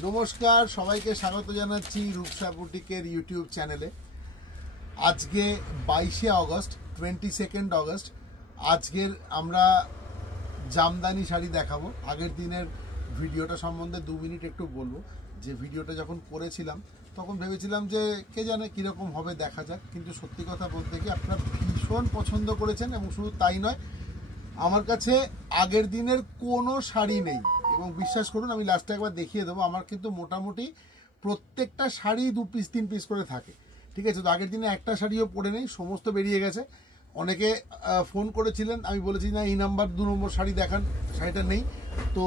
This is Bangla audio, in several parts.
নমস্কার, সবাইকে স্বাগত জানাচ্ছি রূপসা বুটিকের ইউটিউব চ্যানেলে। আজকে 22শে অগস্ট, 22nd অগস্ট। আজকের আমরা জামদানি শাড়ি দেখাবো। আগের দিনের ভিডিওটা সম্বন্ধে 2 মিনিট একটু বলবো। যে ভিডিওটা যখন করেছিলাম তখন ভেবেছিলাম যে কে জানে কীরকম হবে, দেখা যাক। কিন্তু সত্যি কথা বলতে কি আপনারা ভীষণ পছন্দ করেছেন, এবং শুধু তাই নয়, আমার কাছে আগের দিনের কোনো শাড়ি নেই। এবং বিশ্বাস করুন, আমি লাস্টে একবার দেখিয়ে দেবো, আমার কিন্তু মোটামুটি প্রত্যেকটা শাড়ি 2 পিস 3 পিস করে থাকে। ঠিক আছে, তো আগের দিনে একটা শাড়িও পরে নেই, সমস্ত বেরিয়ে গেছে। অনেকে ফোন করেছিলেন, আমি বলেছি না এই নাম্বার 2 নম্বর শাড়ি দেখান, শাড়িটা নেই। তো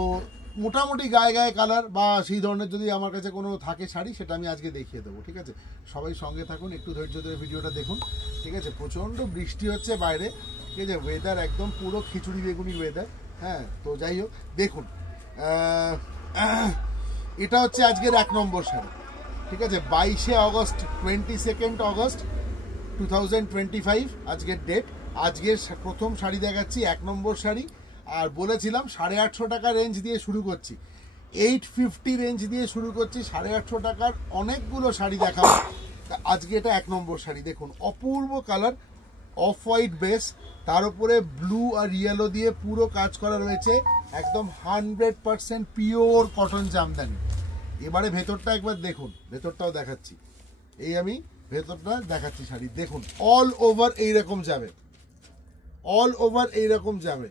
মোটামুটি গায়ে গায়ে কালার বা সেই ধরনের যদি আমার কাছে কোনো থাকে শাড়ি, সেটা আমি আজকে দেখিয়ে দেবো। ঠিক আছে, সবাই সঙ্গে থাকুন, একটু ধৈর্য ধরে ভিডিওটা দেখুন। ঠিক আছে, প্রচণ্ড বৃষ্টি হচ্ছে বাইরে। ঠিক আছে, ওয়েদার একদম পুরো খিচুড়ি বেগুনি ওয়েদার। হ্যাঁ, তো যাই হোক, দেখুন এটা হচ্ছে আজকের 1 নম্বর শাড়ি। ঠিক আছে, 22শে অগস্ট, 22nd অগস্ট 2025 আজকের ডেট। আজকের প্রথম শাড়ি দেখাচ্ছি, 1 নম্বর শাড়ি। আর বলেছিলাম 850 টাকা রেঞ্জ দিয়ে শুরু করছি, 850 রেঞ্জ দিয়ে শুরু করছি। 850 টাকার অনেকগুলো শাড়ি দেখাবো। আজকে এটা 1 নম্বর শাড়ি। দেখুন, অপূর্ব কালার, অফ হোয়াইট বেস, তার উপরে ব্লু আর ইয়েলো দিয়ে পুরো কাজ করা রয়েছে। একদম 100% পিওর কটন জামদানি। এবারে ভেতরটা একবার দেখুন, ভেতরটাও দেখাচ্ছি। এই আমি ভেতরটা দেখাচ্ছি শাড়ি। দেখুন, অল ওভার এইরকম যাবে, অল ওভার এইরকম যাবে।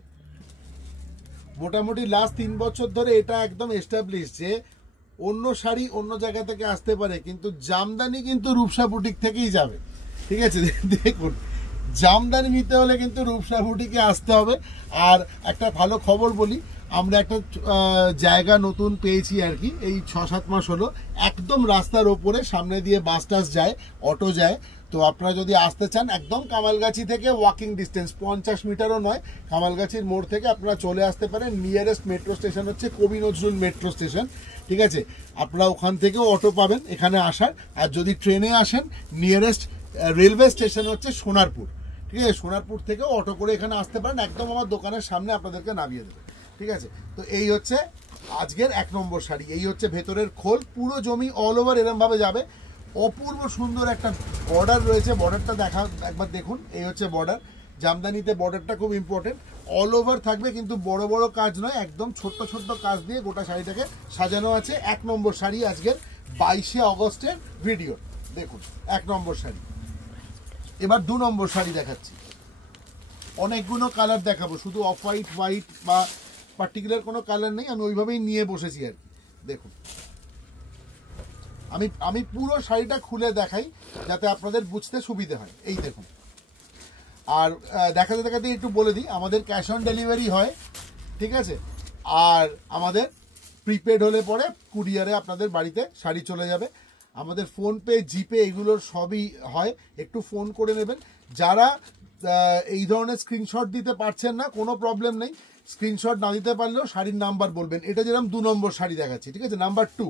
মোটামুটি লাস্ট 3 বছর ধরে এটা একদম এস্টাবলিশ যে অন্য শাড়ি অন্য জায়গা থেকে আসতে পারে, কিন্তু জামদানি কিন্তু রূপসা বুটিক থেকেই যাবে। ঠিক আছে, দেখুন, জামদানি নিতে হলে কিন্তু রূপসা বুটিকে আসতে হবে। আর একটা ভালো খবর বলি, আমরা একটা জায়গা নতুন পেয়েছি আর কি, এই 6-7 মাস হলো। একদম রাস্তার ওপরে, সামনে দিয়ে বাস টাস যায়, অটো যায়। তো আপনারা যদি আসতে চান, একদম কামালগাছি থেকে ওয়াকিং ডিস্টেন্স, 50 মিটারও নয়, কামালগাছির মোড় থেকে আপনারা চলে আসতে পারেন। নিয়ারেস্ট মেট্রো স্টেশন হচ্ছে কবি নজরুল মেট্রো স্টেশন। ঠিক আছে, আপনারা ওখান থেকেও অটো পাবেন এখানে আসার। আর যদি ট্রেনে আসেন, নিয়ারেস্ট রেলওয়ে স্টেশন হচ্ছে সোনারপুর। ঠিক আছে, সোনারপুর থেকেও অটো করে এখানে আসতে পারেন, একদম আমার দোকানের সামনে আপনাদেরকে নামিয়ে দেবে। ঠিক আছে, তো এই হচ্ছে আজকের 1 নম্বর শাড়ি। এই হচ্ছে ভেতরের খোল, পুরো জমি অল ওভার এরমভাবে যাবে। অপূর্ব সুন্দর একটা বর্ডার রয়েছে, বর্ডারটা দেখা একবার দেখুন। এই হচ্ছে বর্ডার, জামদানিতে বর্ডারটা খুব ইম্পর্টেন্ট। অল ওভার থাকবে, কিন্তু বড় বড় কাজ নয়, একদম ছোট্ট ছোট্ট কাজ দিয়ে গোটা শাড়িটাকে সাজানো আছে। 1 নম্বর শাড়ি আজকের 22শে অগস্টের ভিডিও। দেখুন, 1 নম্বর শাড়ি। এবার 2 নম্বর শাড়ি দেখাচ্ছি। অনেকগুলো কালার দেখাবো, শুধু অফ হোয়াইট, হোয়াইট বা পার্টিকুলার কোনো কালার নেই, আমি ওইভাবেই নিয়ে বসেছি আর কি। দেখুন, আমি পুরো শাড়িটা খুলে দেখাই যাতে আপনাদের বুঝতে সুবিধে হয়। এই দেখুন, আর দেখাতে দেখাতে একটু বলে দিই, আমাদের ক্যাশ অন ডেলিভারি হয়। ঠিক আছে, আর আমাদের প্রিপেড হলে পরে কুরিয়ারে আপনাদের বাড়িতে শাড়ি চলে যাবে। আমাদের ফোনপে, জিপে এগুলোর সবই হয়, একটু ফোন করে নেবেন। যারা এই ধরনের স্ক্রিনশট দিতে পারছেন না, কোনো প্রবলেম নেই, স্ক্রিনশট না দিতে পারলেও শাড়ির নাম্বার বলবেন। এটা যেরকম 2 নম্বর শাড়ি দেখাচ্ছি, ঠিক আছে, নাম্বার 2,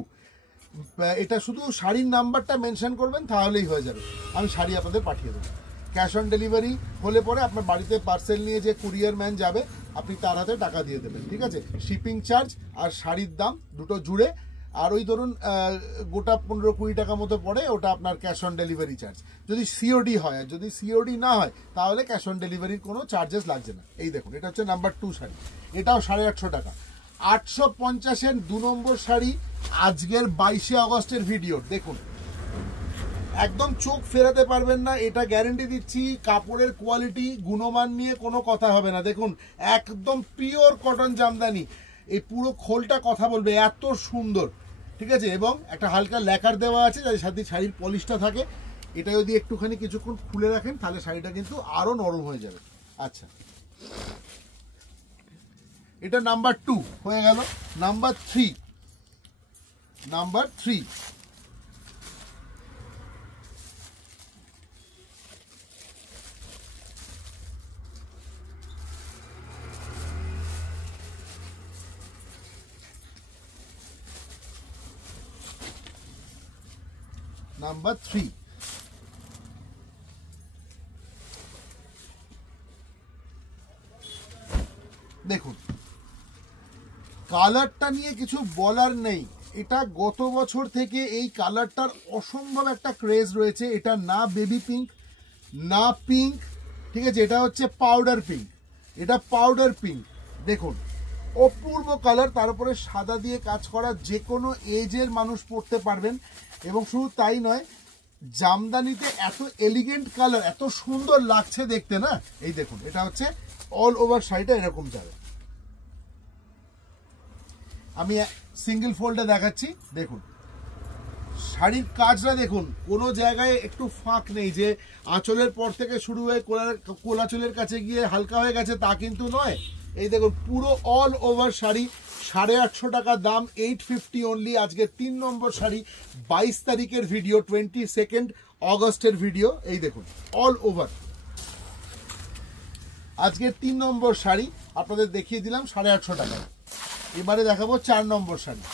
এটা শুধু শাড়ির নাম্বারটা মেনশন করবেন, তাহলেই হয়ে যাবে, আমি শাড়ি আপনাদের পাঠিয়ে দেবো। ক্যাশ অন ডেলিভারি হলে পরে আপনার বাড়িতে পার্সেল নিয়ে যে কুরিয়ার ম্যান যাবে, আপনি তার হাতে টাকা দিয়ে দেবেন। ঠিক আছে, শিপিং চার্জ আর শাড়ির দাম দুটো জুড়ে, আর ওই ধরুন গোটা 15-20 টাকা মতো পড়ে, ওটা আপনার ক্যাশ অন ডেলিভারি চার্জ যদি সিওডি হয়। আর যদি সিওডি না হয়, তাহলে ক্যাশ অন ডেলিভারির কোনো চার্জেস লাগছে না। এই দেখুন, এটা হচ্ছে নাম্বার 2 শাড়ি, এটাও 850 টাকা। 850-এর 2 নম্বর শাড়ি আজকের 22শে অগস্টের ভিডিও। দেখুন, একদম চোখ ফেরাতে পারবেন না, এটা গ্যারেন্টি দিচ্ছি। কাপড়ের কোয়ালিটি, গুণমান নিয়ে কোনো কথা হবে না। দেখুন, একদম পিওর কটন জামদানি, এই পুরো খোলটা কথা বলবে, এত সুন্দর। ঠিক আছে, এবং একটা হালকা ল্যাকার দেওয়া আছে যাতে সাথে শাড়ির পলিশটা থাকে। এটা যদি একটুখানি কিছুক্ষণ খুলে রাখেন, তাহলে শাড়িটা কিন্তু আরো নরম হয়ে যাবে। আচ্ছা, এটা নাম্বার 2 হয়ে গেল। Number 3, number 3, number 3। দেখুন, কালারটা নিয়ে কিছু বলার নেই, এটা গত বছর থেকে এই কালারটার অসম্ভব একটা ক্রেজ রয়েছে। এটা না বেবি পিঙ্ক না পিঙ্ক, ঠিক আছে, এটা হচ্ছে পাউডার পিঙ্ক, এটা পাউডার পিঙ্ক। দেখুন অপূর্ব কালার, তার উপরে সাদা দিয়ে কাজ করা, যে কোনো এজের মানুষ পরতে পারবেন। এবং শুধু তাই নয়, জামদানিতে এত এলিগেন্ট কালার, এত সুন্দর লাগছে দেখতে না। এই দেখুন এটা হচ্ছে অল ওভার শাড়িটা এরকম যাবে। আমি সিঙ্গেল ফোল্ডে দেখাচ্ছি, দেখুন শাড়ির কাজটা দেখুন, কোনো জায়গায় একটু ফাঁক নেই যে আঁচলের পর থেকে শুরু হয়ে কোলাচলের কাছে গিয়ে হালকা হয়ে গেছে, তা কিন্তু নয়। এই দেখুন পুরো অল ওভার শাড়ি, 850 টাকা দাম, 850 অনলি। আজকে 3 নম্বর শাড়ি, 22 তারিখের ভিডিও, 22 অগস্টের ভিডিও। এই দেখুন অল ওভার আজকে 3 নম্বর শাড়ি আপনাদের দেখিয়ে দিলাম 850 টাকা। এবারে দেখাবো 4 নম্বর শাড়ি।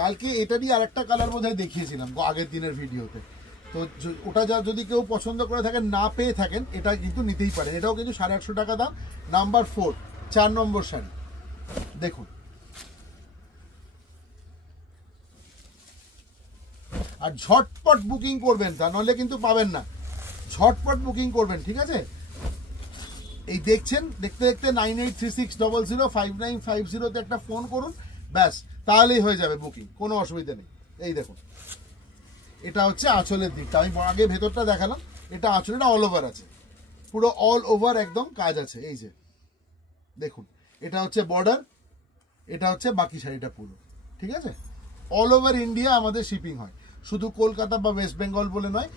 কালকে এটারই আরেকটা কালার বোধহয় দেখিয়েছিলাম আগের দিনের ভিডিওতে। তো ওটা যদি কেউ পছন্দ করে থাকেন, না পেয়ে থাকেন, এটা কিন্তু নিতেই পারেন। এটাও কিন্তু 850 টাকা দাম। নাম্বার 4, 4 নম্বর শাড়ি দেখুন। আর ঝটপট বুকিং করবেন, তা নাহলে কিন্তু পাবেন না। ঝটপট বুকিং করবেন, ঠিক আছে। এই দেখছেন, দেখতে দেখতে 9836005950 একটা ফোন করুন, ব্যাস তাহলেই হয়ে যাবে বুকিং, কোনো অসুবিধা নেই। এই দেখুন এটা হচ্ছে আঁচলের দিকটা, আমি আগে ভেতরটা দেখালাম। এটা আঁচলটা অল ওভার আছে, পুরো অল ওভার একদম কাজ আছে। এই যে দেখুন এটা হচ্ছে বর্ডার, এটা হচ্ছে বাকি শাড়িটা পুরো, ঠিক আছে। অল ওভার ইন্ডিয়া আমাদের শিপিং হয়, শুধু কলকাতা বা ওয়েস্ট বেঙ্গল বলে নয়,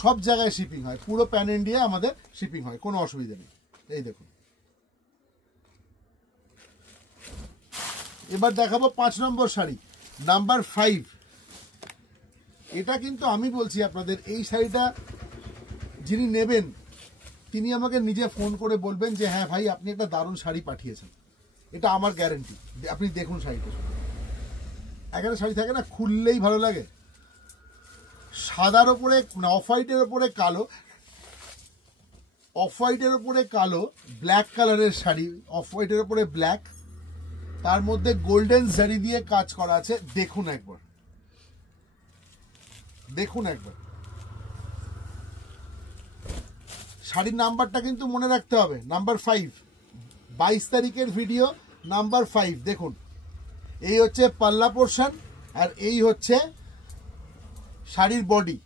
সব জায়গায় শিপিং হয়, পুরো প্যান ইন্ডিয়া আমাদের শিপিং হয়, কোনো অসুবিধা নেই। এই দেখুন এবার দেখাবো 5 নম্বর শাড়ি, নাম্বার 5। এটা কিন্তু আমি বলছি আপনাদের, এই শাড়িটা যিনি নেবেন তিনি আমাকে নিজে ফোন করে বলবেন যে হ্যাঁ ভাই আপনি একটা দারুণ শাড়ি পাঠিয়েছেন, এটা আমার গ্যারেন্টি। আপনি দেখুন শাড়িটা, একটা শাড়ি থাকে না খুললেই ভালো লাগে, সাদার ওপরে অফ হোয়াইটের ওপরে কালো, অফ হোয়াইটের ওপরে কালো, ব্ল্যাক কালারের শাড়ি, অফ হোয়াইটের ওপরে ব্ল্যাক, তার মধ্যে গোল্ডেন জারি দিয়ে কাজ করা আছে। দেখুন একবার, দেখুন একবার শাড়ির নাম্বারটা কিন্তু মনে রাখতে হবে, নাম্বার 5, 22 তারিখের ভিডিও, নাম্বার 5। দেখুন এই হচ্ছে পাল্লা পোর্শন, আর এই হচ্ছে শাড়ির বডি,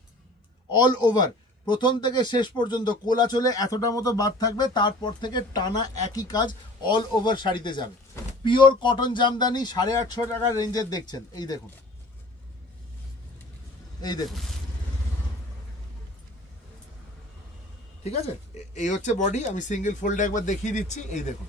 অল ওভার প্রথম থেকে শেষ পর্যন্ত কোলাচলে এতটা মতো বাদ থাকবে, তারপর থেকে টানা একই কাজ অল ওভার শাড়িতে যাবে। পিওর কটন জামদানি, 850 টাকার রেঞ্জের দেখছেন। এই দেখুন, এই দেখুন, ঠিক আছে। এই হচ্ছে বডি, আমি সিঙ্গেল ফোল্ডে একবার দেখিয়ে দিচ্ছি। এই দেখুন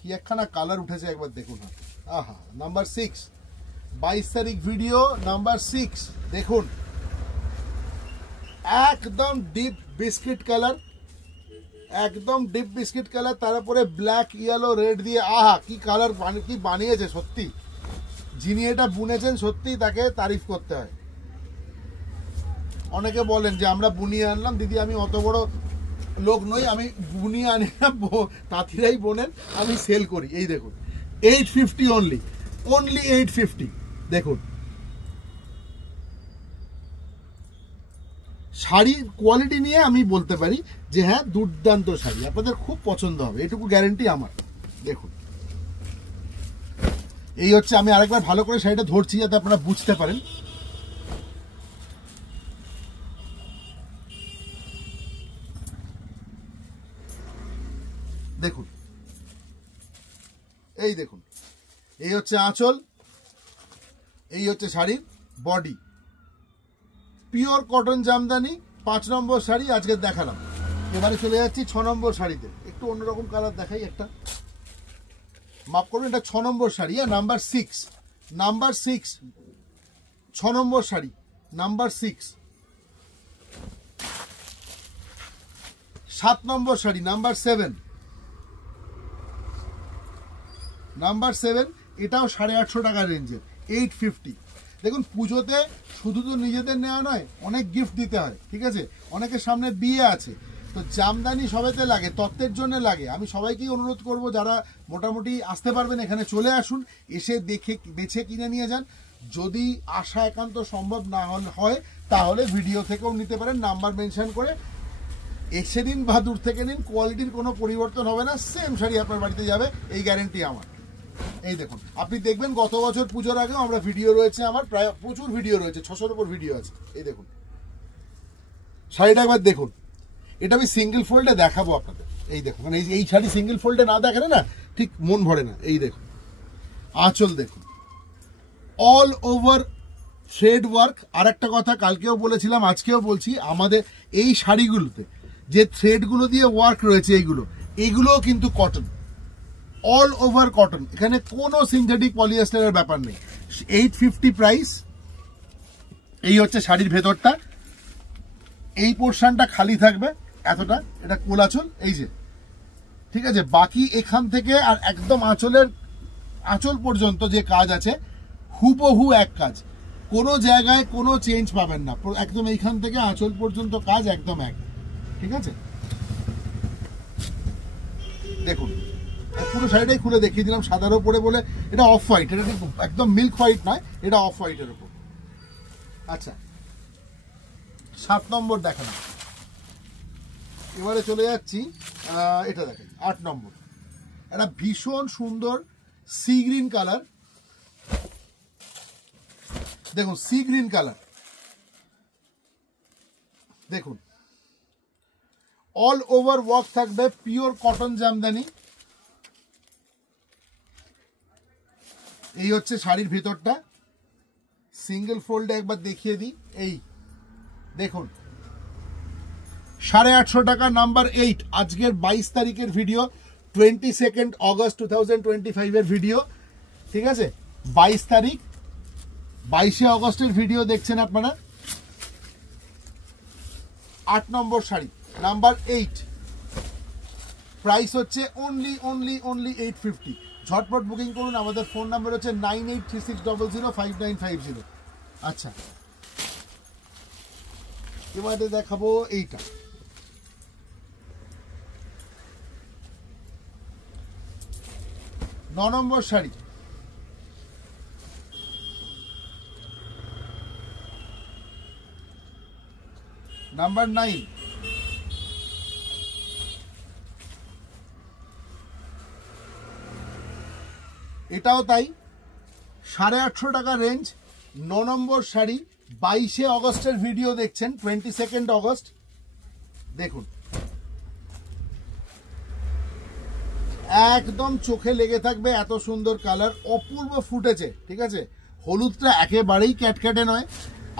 কি একখানা কালার উঠেছে, একবার দেখুন। আহা, নাম্বার 6, 22 তারিখ ভিডিও, নাম্বার 6 দেখুন, একদম ডিপ বিস্কিট কালার, একদম ডিপ বিস্কিট কালার, তার উপরে ব্ল্যাক ইয়েলো রেড দিয়ে, আহা কি কালার, কি বানিয়েছে সত্যি। যিনি এটা বুনেছেন সত্যি তাকে তারিফ করতে হয়। অনেকে বলেন যে আমরা বুনিয়ে আনলাম, দিদি আমি অত বড় লোক নই, আমি বুনিয়ে আনি না, তাঁতিরাই বোনেন, আমি সেল করি। এই দেখুন 850 অনলি, অনলি 850। দেখুন শাড়ির কোয়ালিটি নিয়ে আমি বলতে পারি যে হ্যাঁ দুর্দান্ত শাড়ি, আপনাদের খুব পছন্দ হবে, এটুকু গ্যারেন্টি আমার। দেখুন এই হচ্ছে, আমি আরেকবার ভালো করে শাড়িটা ধরছি যাতে আপনারা বুঝতে পারেন। দেখুন এই দেখুন, এই হচ্ছে আঁচল, এই হচ্ছে শাড়ির বডি, পিওর কটন জামদানি। 5 নম্বর শাড়ি আজকে দেখালাম। এবারে চলে যাচ্ছি 6 নম্বর শাড়িতে, একটু অন্যরকম কালার দেখাই একটা, মাফ করবেন, এটা 6 নম্বর শাড়ি, নাম্বার 6, নাম্বার 6, 6 নম্বর শাড়ি, নাম্বার 6। 7 নম্বর শাড়ি নাম্বার 7, এটাও 850 টাকা রেঞ্জের, 850। দেখুন পুজোতে শুধু তো নিজেদের নেওয়া নয়, অনেক গিফট দিতে হয়, ঠিক আছে, অনেকের সামনে বিয়ে আছে, তো জামদানি সবেতে লাগে, তত্ত্বের জন্য লাগে। আমি সবাইকেই অনুরোধ করব যারা মোটামুটি আসতে পারবেন এখানে চলে আসুন, এসে দেখে বেছে কিনে নিয়ে যান। যদি আসা একান্ত সম্ভব না হয় তাহলে ভিডিও থেকেও নিতে পারেন, নাম্বার মেনশন করে এসে নিন বা দূর থেকে নিন, কোয়ালিটির কোনো পরিবর্তন হবে না, সেম শাড়ি আপনার বাড়িতে যাবে, এই গ্যারেন্টি আমার। এই দেখুন, আপনি দেখবেন গত বছর পুজোর আগেও আমরা ভিডিও রয়েছে, আমার প্রায় প্রচুর ভিডিও রয়েছে, 600-র উপর ভিডিও আছে। এই দেখুন শাড়িটা একবার দেখুন, এটা আমি সিঙ্গেল ফোল্ডে দেখাবো আপনাদের। এই দেখুন, মানে এই শাড়ি সিঙ্গেল ফোল্ডে না দেখালে না ঠিক মন ভরে না। এই দেখুন আঁচল দেখুন, অল ওভার থ্রেড ওয়ার্ক। আর একটা কথা কালকেও বলেছিলাম, আজকেও বলছি, আমাদের এই শাড়িগুলোতে যে থ্রেডগুলো দিয়ে ওয়ার্ক রয়েছে এইগুলোও কিন্তু কটন, অল ওভার কটন, এখানে কোনো সিনথেটিক পলিয়েস্টারের ব্যাপার নেই। 850 প্রাইস। এই হচ্ছে শাড়ির ভেতরটা, এই পোর্শনটা খালি থাকবে এতটা, এটা কোলাচল, এই যে, ঠিক আছে। বাকি এখান থেকে আর একদম আঁচল পর্যন্ত যে কাজ আছে হুবহু এক কাজ, কোনো জায়গায় কোনো চেঞ্জ পাবেন না, একদম এইখান থেকে আঁচল পর্যন্ত কাজ একদম এক, ঠিক আছে। দেখুন পুরো শাড়িটাই খুলে দেখিয়ে দিলাম সাদার উপরে বলে, এটা অফ হোয়াইট, এটা একদম মিল্ক হোয়াইট নয়, এটা অফ হোয়াইটের উপর। আচ্ছা 7 নম্বর দেখানো, এবারে চলে যাচ্ছি, এটা দেখেন 8 নম্বর, একটা ভীষণ সুন্দর সি গ্রিন কালার। দেখুন সি গ্রিন কালার, দেখুন অল ওভার ওয়ার্ক থাকবে, পিওর কটন জামদানি। এই হচ্ছে শাড়ির ভিতরটা, সিঙ্গেল ফোল্ডে একবার দেখিয়ে দিই। এই দেখুন 850 টাকা, নাম্বার 8, আজকের 22 তারিখের ভিডিও, 22 অগস্ট 2025 এর ভিডিও, ঠিক আছে। 22 তারিখ, 22 অগস্টের ভিডিও দেখছেন আপনারা। 8 নম্বর শাড়ি নাম্বার 8, প্রাইস হচ্ছে অনলি 850। ঝটপট বুকিং করুন, আমাদের ফোন নাম্বার হচ্ছে 9836005950। আচ্ছা এবারে দেখাবো এইটা, নম্বর শাড়ি, নাম্বার 9। এটাও তাই, 850 টাকা রেঞ্জ, 9 নম্বর শাড়ি, 22 অগস্টের ভিডিও দেখছেন, 22 অগস্ট। দেখুন একদম চোখে লেগে থাকবে, এত সুন্দর কালার, অপূর্ব ফুটেছে, ঠিক আছে। হলুদটা একেবারেই ক্যাটক্যাটে নয়,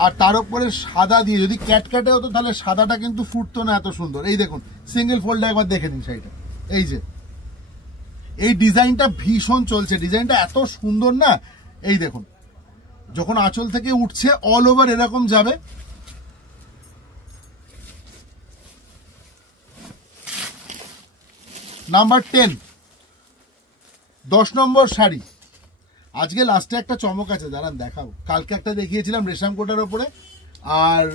আর তার উপরে সাদা দিয়ে, যদি ক্যাটক্যাটে হতো তাহলে সাদাটা কিন্তু ফুটতো না, এত সুন্দর। এই দেখুন সিঙ্গেল ফোল্ডে একবার দেখে নিন শাড়িটা, এই যে, এই ডিজাইনটা ভীষণ চলছে, ডিজাইনটা এত সুন্দর না। এই দেখুন যখন আঁচল থেকে উঠছে অল ওভার এরকম যাবে। নাম্বার 10, 10 নম্বর শাড়ি, আজকে লাস্টে একটা চমক আছে, দাঁড়ান দেখাবো। কালকে একটা দেখিয়েছিলাম রেশম কোটার ওপরে, আর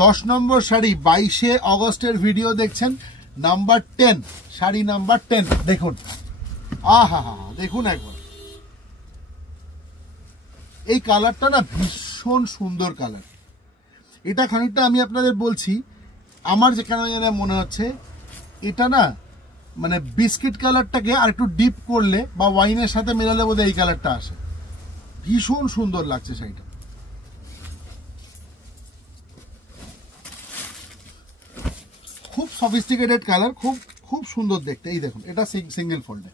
10 নম্বর শাড়ি, 22 অগস্টের ভিডিও দেখছেন, নাম্বার 10 শাড়ি, নাম্বার 10। দেখুন আহা হা, দেখুন একবার এই কালারটা না ভীষণ সুন্দর কালার। এটা খানিকটা আমি আপনাদের বলছি, আমার যেখানে যেন মনে হচ্ছে এটা না, মানে বিস্কিট কালারটাকে আর একটু ডিপ করলে বা ওয়াইনের সাথে মেলালে বোধহয় এই কালারটা আসে, ভীষণ সুন্দর লাগছে শাড়িটা। খুব সফিস্টিকেটেড কালার, খুব সুন্দর দেখতে। এই দেখুন এটা সিঙ্গেল ফোল্ডে,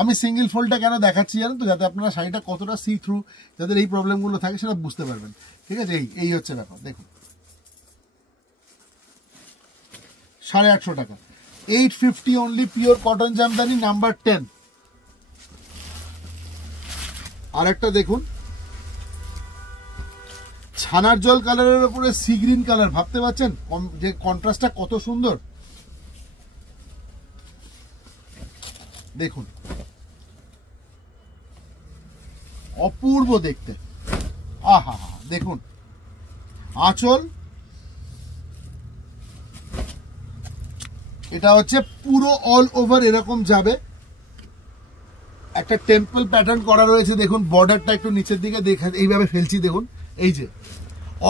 আমি সিঙ্গেল ফোল্ডটা কেন দেখাচ্ছি জানেন তো, যাতে আপনারা শাড়িটা কতটা সি থ্রু, যাদের এই প্রবলেমগুলো থাকে সেটা বুঝতে পারবেন, ঠিক আছে। এই হচ্ছে ব্যাপার। দেখুন 850 টাকা, 850 only, pure cotton Jamdani, number 10। আর একটা দেখুন, ছানার জল কালারের উপরে সি গ্রিন কালার, ভাবতে পারছেন যে কন্ট্রাস্টটা কত সুন্দর। দেখুন অপূর্ব দেখতে, আহা দেখুন আঁচল, এটা হচ্ছে পুরো অল ওভার এরকম যাবে, একটা টেম্পল প্যাটার্ন করা রয়েছে। দেখুন বর্ডারটা একটু নিচের দিকে দেখা, এইভাবে ফেলছি দেখুন, এই যে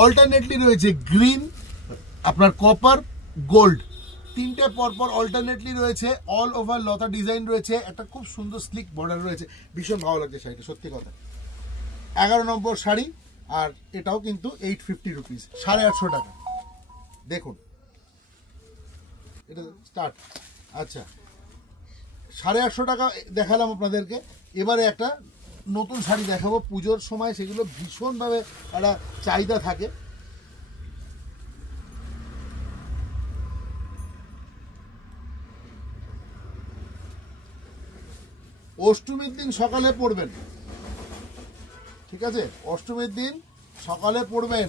অল্টারনেটলি রয়েছে গ্রিন, আপনার কপার, গোল্ড, তিনটে পরপর অল্টারনেটলি রয়েছে, অল ওভার লতা ডিজাইন রয়েছে, একটা খুব সুন্দর স্লিক বর্ডার রয়েছে, ভীষণ ভালো লাগছে শাড়িটা, সত্যি কথা। 11 নম্বর শাড়ি, আর এটাও কিন্তু 850 রুপিস, 850 টাকা। দেখুন এটা স্টার্ট, আচ্ছা 850 টাকা দেখালাম আপনাদেরকে। এবারে একটা নতুন শাড়ি দেখাবো, পুজোর সময় সেগুলো ভীষণভাবে একটা চাহিদা থাকে। অষ্টমীর দিন সকালে পরবেন, ঠিক আছে, অষ্টমীর দিন সকালে পরবেন।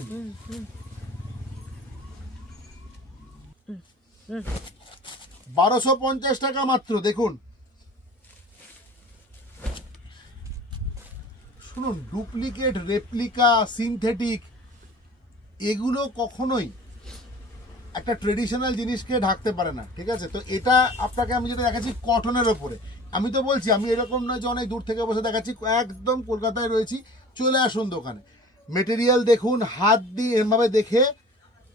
1250 টাকা মাত্র। দেখুন শুনুন, ডুপ্লিকেট, রেপ্লিকা, সিনথেটিক, এগুলো কখনোই একটা ট্রেডিশনাল জিনিসকে ঢাকতে পারে না, ঠিক আছে। তো এটা আপনাকে আমি যেটা দেখাচ্ছি কটনের ওপরে, আমি তো বলছি আমি এরকম নয় যে অনেক দূর থেকে বসে দেখাচ্ছি, একদম কলকাতায় রয়েছি, চলে আসুন দোকানে, মেটেরিয়াল দেখুন, হাত দিয়ে এভাবে দেখে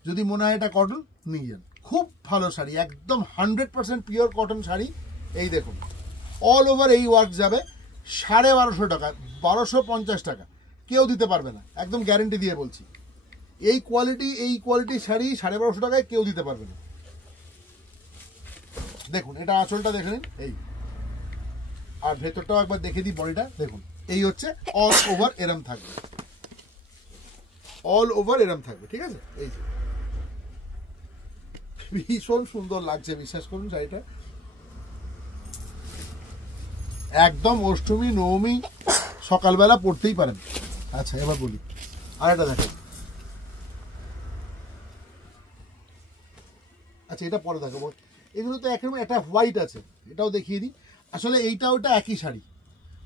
যদি মনে হয় এটা কটন, নিয়ে যান। খুব ভালো শাড়ি, একদম 100% পিওর কটন শাড়ি। এই দেখুন অল ওভার এই ওয়ার্ক যাবে, 1250 টাকা, 1250 টাকা কেউ দিতে পারবে না, একদম গ্যারেন্টি দিয়ে বলছি। এই কোয়ালিটির শাড়ি 1250 টাকায় কেউ দিতে পারবে না। দেখুন এটা আঁচলটা দেখে নিন, এই, আর ভেতরটাও একবার দেখে দিই, বডিটা দেখুন, এই হচ্ছে অল ওভার এরম থাকবে, অল ওভার এরম থাকবে, ঠিক আছে। এই যে ভীষণ সুন্দর লাগছে, বিশ্বাস করুন শাড়িটা একদম অষ্টমী নবমী সকালবেলা পড়তেই পারেন। আচ্ছা এবার বলি আর একটা দেখেন, আচ্ছা এটা পরে দেখাবো, এগুলো তো একরকম, একটা হোয়াইট আছে, এটাও দেখিয়ে দিই। আসলে এইটা ওটা একই শাড়ি,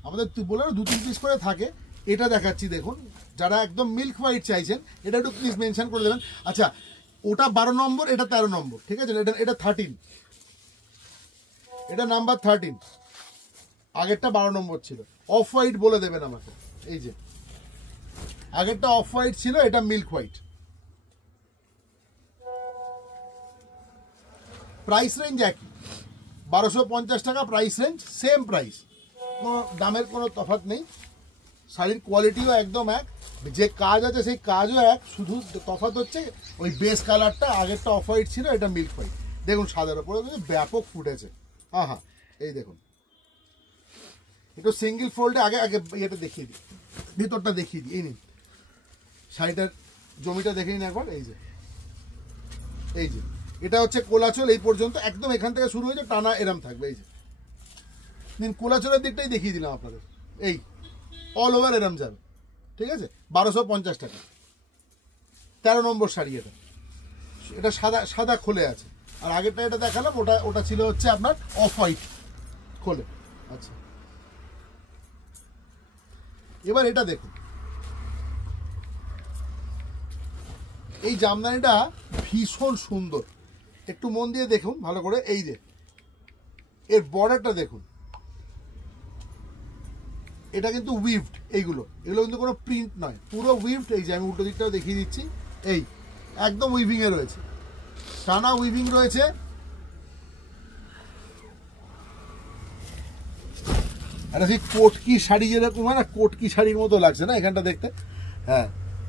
আমাদের বলে না 2-3 পিস করে থাকে। এটা দেখাচ্ছি দেখুন, যারা একদম মিল্ক হোয়াইট চাইছেন এটা একটু প্লিজ মেনশন করে দেবেন। আচ্ছা ওটা 12 নম্বর, এটা 13 নম্বর, ঠিক আছে, এটা 13, এটা নাম্বার 13, আগেরটা 12 নম্বর ছিল। অফ হোয়াইট বলে দেবেন আমাকে, এই যে আগেরটা অফ হোয়াইট ছিল, এটা মিল্ক হোয়াইট। প্রাইস রেঞ্জ একই, 1250 টাকা প্রাইস রেঞ্জ, সেম প্রাইস, কোনো দামের কোনো তফাৎ নেই। শাড়ির কোয়ালিটিও একদম এক, যে কাজ আছে সেই কাজও এক, শুধু তফাৎ হচ্ছে ওই বেস কালারটা, আগেরটা অফ হোয়াইট ছিল, এটা মিল্ক হোয়াইট। দেখুন সাদার উপরে কিন্তু ব্যাপক ফুটেছে, হ্যাঁ এই দেখুন, একটু সিঙ্গেল ফোল্ডে আগে ইয়েটা দেখিয়ে দিই, ভিতরটা দেখিয়ে দিই। এই নিন শাড়িটার জমিটা দেখে নিন একবার, এই যে এটা হচ্ছে কোলাচল, এই পর্যন্ত একদম এখান থেকে শুরু হয়েছে, টানা এরম থাকবে। এই যে নিন, কোলাচলের দিকটাই দেখিয়ে দিলাম আপনাদের, এই অল ওভার এরম যাবে, ঠিক আছে, 1250 টাকা। 13 নম্বর শাড়ি, এটা সাদা খোলে আছে, আর আগেরটা এটা দেখালাম, ওটা ছিল হচ্ছে আপনার অফ হোয়াইট খোলে। আচ্ছা এবার এটা দেখুন, এই জামদানিটা ভীষণ সুন্দর, একটু মন দিয়ে দেখুন ভালো করে। এই যে এর বর্ডারটা দেখুন, এটা কিন্তু উইভড, এগুলো কিন্তু কোনো প্রিন্ট নয়, পুরো উইভড। এই যে আমি উল্টো দিকটাও দেখিয়ে দিচ্ছি, এই একদম উইভিং এ রয়েছে, টানা উইভিং রয়েছে। আর সেই কোটকি শাড়ি যেরকম হয় না, কোটকি শাড়ির মতো লাগছে না এখানটা দেখতে, হ্যাঁ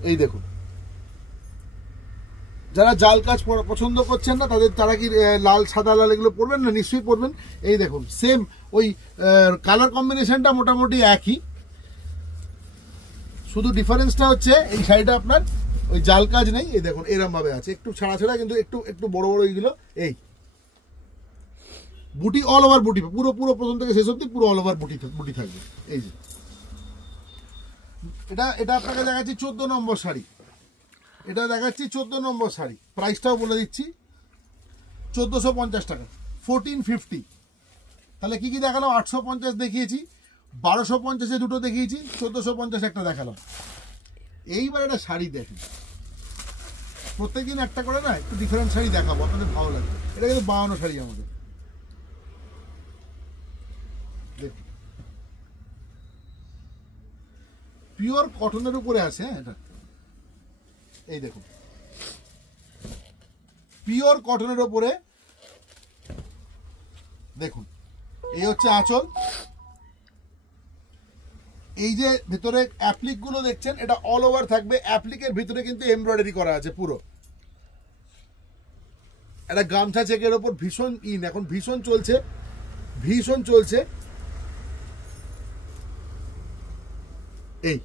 এই দেখুন। যারা জাল কাজ পছন্দ করছেন না তারা কি লাল সাদা লাল এগুলো পরবেন না? নিশ্চয়ই পরবেন। এই দেখুন সেম ওই কালার কম্বিনেশনটা মোটামুটি একই, শুধু ডিফারেন্সটা হচ্ছে এই শাড়িটা আপনার ওই জাল কাজ নেই, এই দেখুন এরম ভাবে আছে, একটু ছাড়া ছাড়া, কিন্তু একটু বড় বড় এইগুলো। এই বুটি অল ওভার বুটি, পুরো প্রথম থেকে শেষ অব্দি পুরো অল ওভার বুটি থাকবে। এই যে এটা এটা আপনাকে দেখাচ্ছি 14 নম্বর শাড়ি, এটা দেখাচ্ছি 14 নম্বর শাড়ি, প্রাইসটাও বলে দিচ্ছি 1450 টাকা, 1450। তাহলে কি কি দেখালাম? 850 দেখিয়েছি, 1250-এ দুটো দেখিয়েছি, 1450 একটা দেখালাম। এইবার একটা শাড়ি দেখেন, প্রত্যেকদিন একটা করে না একটু ডিফারেন্ট শাড়ি দেখাবো, আপনাদের ভালো লাগবে। এটা কিন্তু 52 শাড়ি আমাদের, দেখুন পিওর কটনের উপরে আছে। হ্যাঁ এটা এই দেখুন পিওর কটনের উপরে, দেখুন এই হচ্ছে আঁচল, এই যে ভিতরে অ্যাপ্লিক গুলো দেখছেন এটা অল ওভার থাকবে, অ্যাপ্লিকের ভিতরে কিন্তু এমব্রয়ডারি করা আছে পুরো। একটা গামছা চেকের ওপর ভীষণ এখন ভীষণ চলছে, ভীষণ চলছে। এই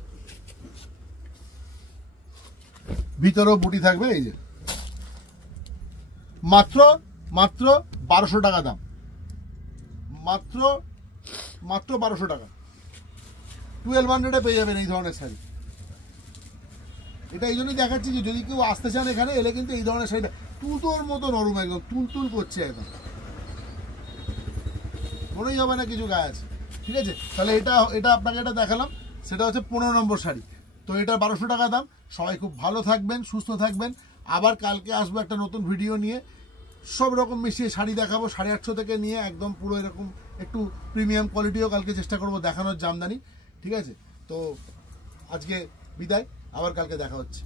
ভিতরেও বুটি থাকবে, এই যে মাত্র মাত্র 1200 টাকা দাম, মাত্র মাত্র 1200 টাকা, 1200-এ পেয়ে যাবেন এই ধরনের শাড়ি। এটা এই জন্যই দেখাচ্ছি যে যদি কেউ আসতে চান এখানে এলে কিন্তু এই ধরনের শাড়িটা তুতোর মতো নরম, একদম তুলতুল করছে একদম, মনেই হবে না কিছু গায়ে আছে। ঠিক আছে, তাহলে এটা এটা আপনাকে এটা দেখালাম, সেটা হচ্ছে 15 নম্বর শাড়ি। তো এটা 1200 টাকা দাম। সবাই খুব ভালো থাকবেন, সুস্থ থাকবেন। আবার কালকে আসবো একটা নতুন ভিডিও নিয়ে, সব রকম মিশিয়ে শাড়ি দেখাবো, 850 থেকে নিয়ে একদম পুরো এরকম একটু প্রিমিয়াম কোয়ালিটিও কালকে চেষ্টা করবো দেখানোর, জামদানি। ঠিক আছে, তো আজকে বিদায়, আবার কালকে দেখা হচ্ছে।